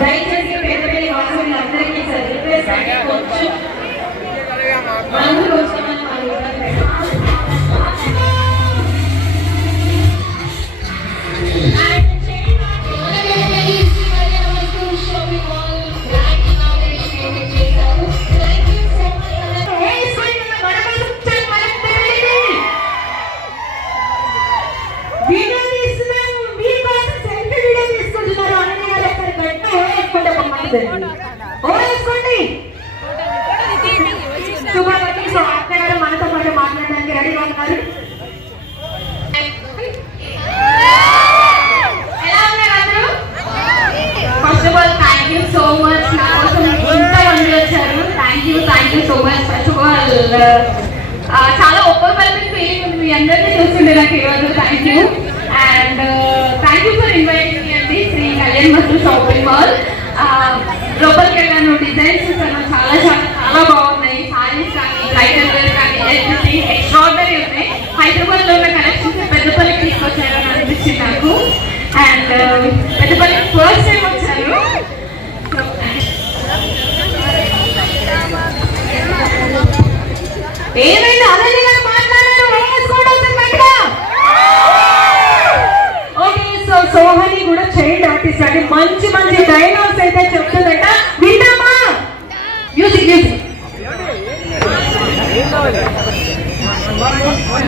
దయచేసి పెద్దపల్లి వాసులందరికీ కొంచెం మందులు వచ్చామని మనతో పాటు మాట్లాడడానికి రెడీగా ఉన్నారు. First of all thank you so much. నా కోసం ఇంతమంది వచ్చారు. Thank you so much. First of all చాలా ఓవర్వెల్మింగ్ ఫీలింగ్ ఉంది మీ అందరినీ చూస్తుండే నాకు ఈరోజు. Thank you and thank you for inviting మీ అండి శ్రీ కళ్యాణ్ మస్తు షాపింగ్ మాల్. లోపలికి వెళ్ళాను, డిజైన్స్ చూసాను, చాలా చాలా చాలా బాగున్నాయి. సారీస్ కానీ బ్రైడల్ వేర్ కానీ ఎవ్రీథింగ్ ఎక్స్ట్రాడనరీ ఉన్నాయి. హైదరాబాద్లో ఉన్న కలెక్షన్స్ పెద్దపల్లికి తీసుకొచ్చారని అనిపించింది నాకు. అండ్ పెద్దపల్లికి ఫస్ట్ టైం వచ్చాను. ఏమైంది అదే గారు మాట్లాడారు. ఓకే, సో సోహని కూడా చైల్డ్ ఆర్టిస్ట్ అండి. మంచి మంచి డైలాగ్స్ అయితే